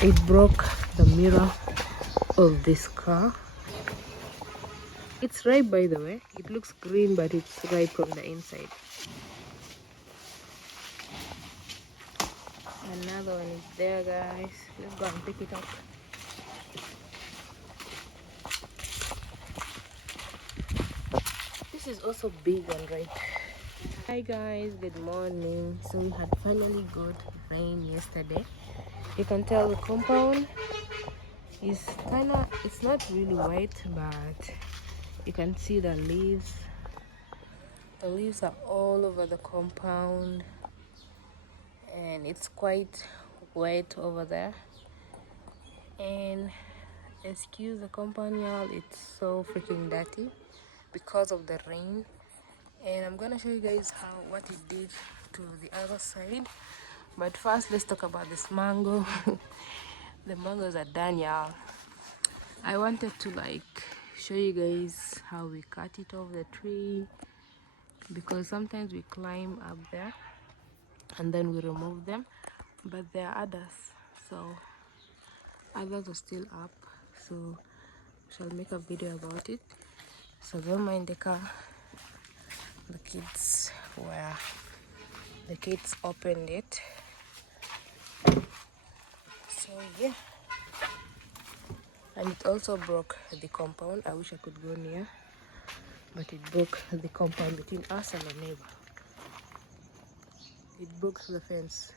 It broke the mirror of this car. It's ripe, by the way. It looks green, but it's ripe from the inside. Another one is there, guys. Let's go and pick it up. This is also big and ripe. Hi guys, good morning. So we had finally got rain yesterday. You can tell the compound is it's not really white, but you can see the leaves. The leaves are all over the compound, and it's quite wet over there. And excuse the compound, y'all, it's so freaking dirty because of the rain. And I'm gonna show you guys what it did to the other side. But first, let's talk about this mango. The mangoes are done, y'all. I wanted to show you guys how we cut it off the tree, because sometimes we climb up there and then we remove them, but there are others, so others are still up, so we shall make a video about it. So don't mind the car. The kids opened it, so yeah. And it also broke the compound. I wish I could go near, but it broke the compound between us and the neighbor. It broke the fence.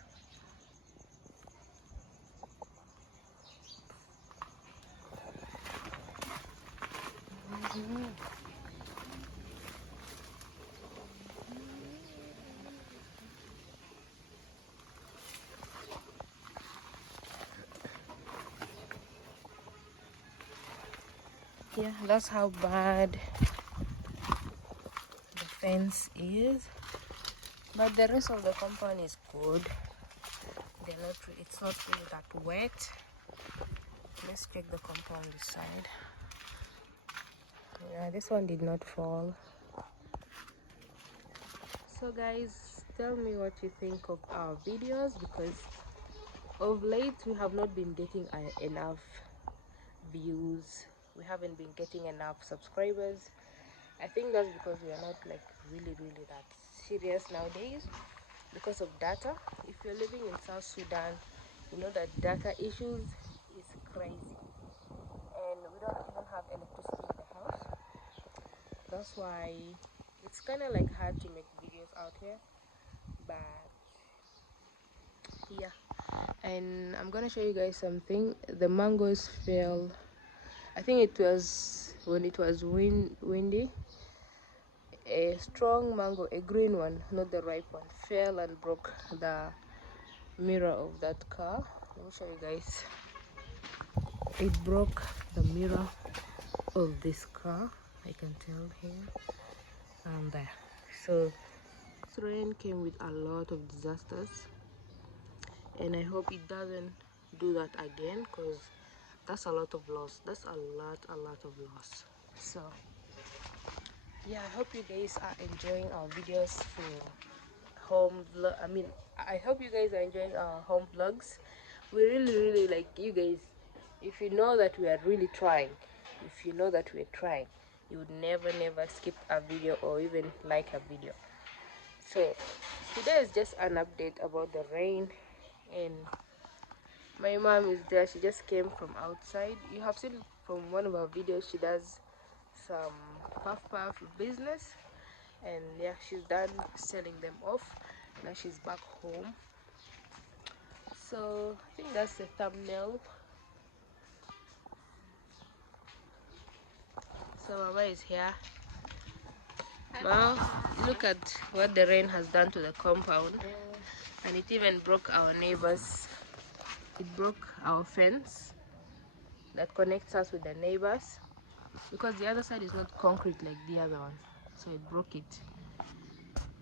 Yeah, that's how bad the fence is, but the rest of the compound is good. It's not really that wet. Let's check the compound this side. Yeah, this one did not fall. So guys, tell me what you think of our videos, because of late we have not been getting enough views. We haven't been getting enough subscribers. I think that's because we are not really that serious nowadays because of data. If you're living in South Sudan, you know that data issues is crazy, and we don't even have electricity in the house. That's why it's kind of hard to make videos out here. But yeah, and I'm gonna show you guys something. The mangoes fell. I think it was when it was windy. A strong mango, a green one, not the ripe one, fell and broke the mirror of that car. Let me show you guys. It broke the mirror of this car. I can tell here and there. So this rain came with a lot of disasters, and I hope it doesn't do that again, because that's a lot of loss. That's a lot of loss. So yeah, I hope you guys are enjoying our videos for home vlog. I hope you guys are enjoying our home vlogs. We really like you guys. If you know that we are really trying, you would never skip a video or even like a video. So today is just an update about the rain, and my mom is there. She just came from outside. You have seen from one of our videos, she does some puff business, and yeah, she's done selling them off. Now she's back home. So I think that's the thumbnail. So Mama is here. Now look at what the rain has done to the compound, and it even broke our neighbors. It broke our fence that connects us with the neighbors, because the other side is not concrete like the other one, so it broke it,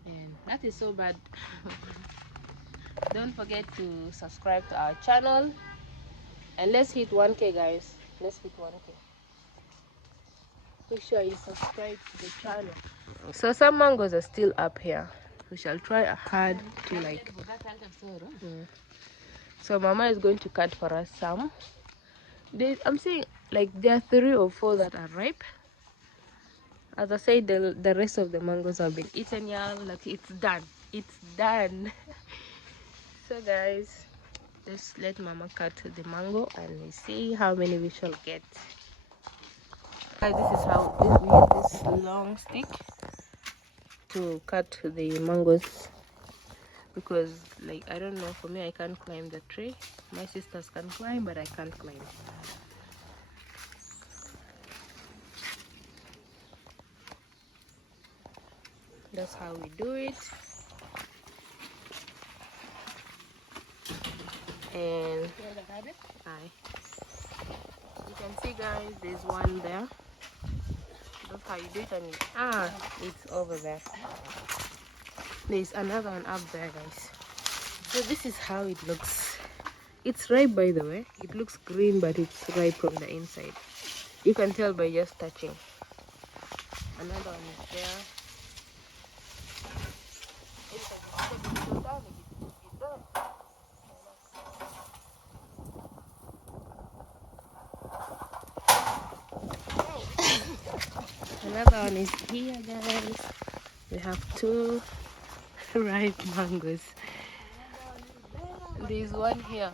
and that is so bad. Don't forget to subscribe to our channel, and let's hit 1K, guys. Let's hit 1K. Make sure you subscribe to the channel. So some mangoes are still up here. We shall try hard to So Mama is going to cut for us some. I'm seeing like there are 3 or 4 that are ripe. As I said, the rest of the mangoes have been eaten. Yeah, like it's done. It's done. So guys, let's let Mama cut the mango and we see how many we shall get. Guys, this is how we use this long stick to cut the mangoes, because like I don't know, for me I can't climb the tree. My sisters can climb, but I can't climb. That's how we do it. And you can see guys, there's one there. That's how you do it. And it's over there. There's another one up there guys. So this is how it looks. It's ripe, by the way. It looks green, but it's ripe from the inside. You can tell by just touching. Another one is there. Another one is here guys. We have 2 ripe mangoes. There's one here.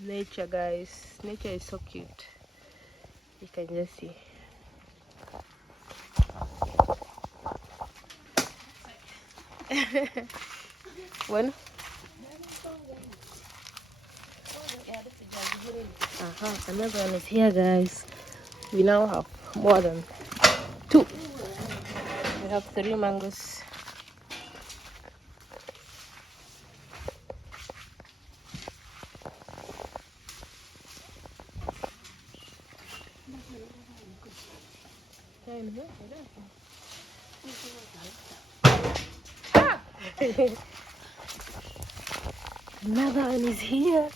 Nature guys, nature is so cute. You can just see. When another one is here guys. We now have more than 2. We have 3 mangoes. Another one is here.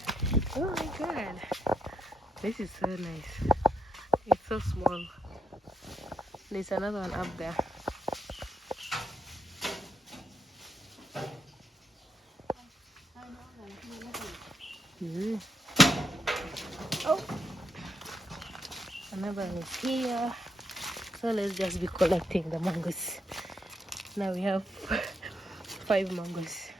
Oh my god, this is so nice. It's so small. There's another one up there. Oh, another one is here. So let's just be collecting the mangoes. Now we have 5 mangoes.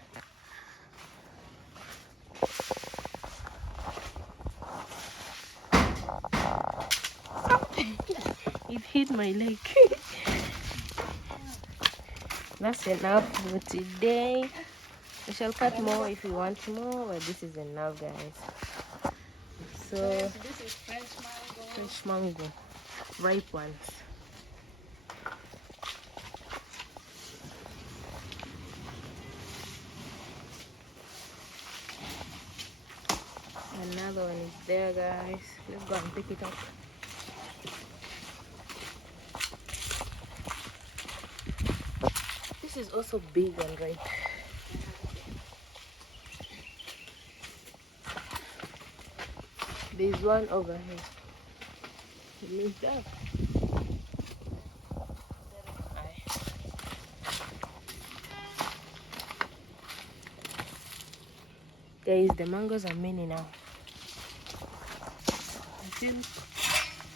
It hit my leg. That's enough for today. We shall cut more if you want more, but this is enough guys. So this is fresh mango, ripe ones. Another one is there guys. Let's go and pick it up. This is also big and ripe. There's one over here. Leave that. Guys, the mangoes are many now. I feel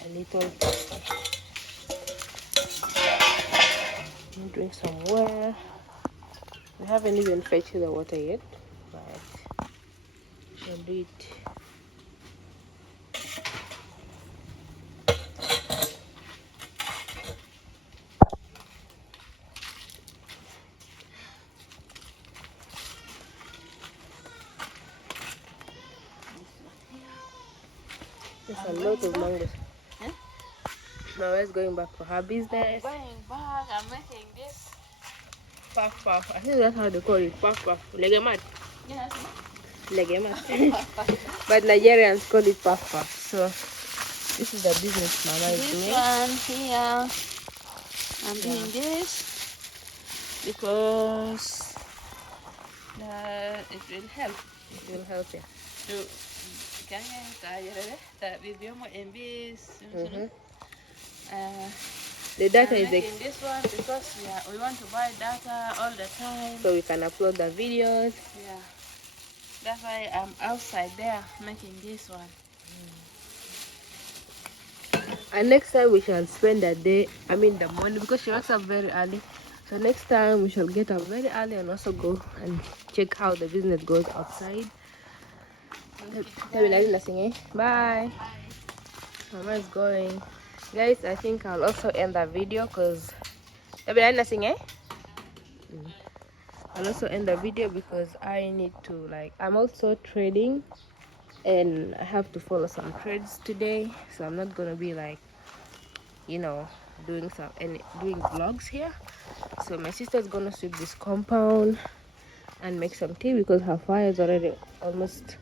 a little thirsty. Let me drink some water. We haven't even fetched the water yet, but we'll do it. There's a lot of mangoes. Huh? Mama is going back for her business. I'm going back. I'm making this. Puff puff. I think that's how they call it. Puff puff. Legemat. Yes. Legemat. But Nigerians call it puff puff. So this is the business Mama is doing. This one here. I'm doing this because it will help. It will help you. The data I'm is making this one because we want to buy data all the time. so we can upload the videos. Yeah. That's why I'm outside there making this one. And next time we shall spend the day, I mean the morning, because she wakes up very early. So next time we shall get up very early and also go and check how the business goes outside. Bye. Mama is going. Guys, I think I'll also end the video because I'll also end the video because I need to, like, I'm also trading and I have to follow some trades today, so I'm not gonna be like, you know, doing vlogs here. So my sister's gonna sweep this compound and make some tea because her fire is already almost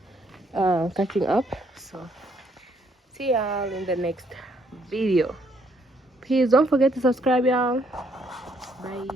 catching up. So see y'all in the next video. Please don't forget to subscribe, y'all. Bye.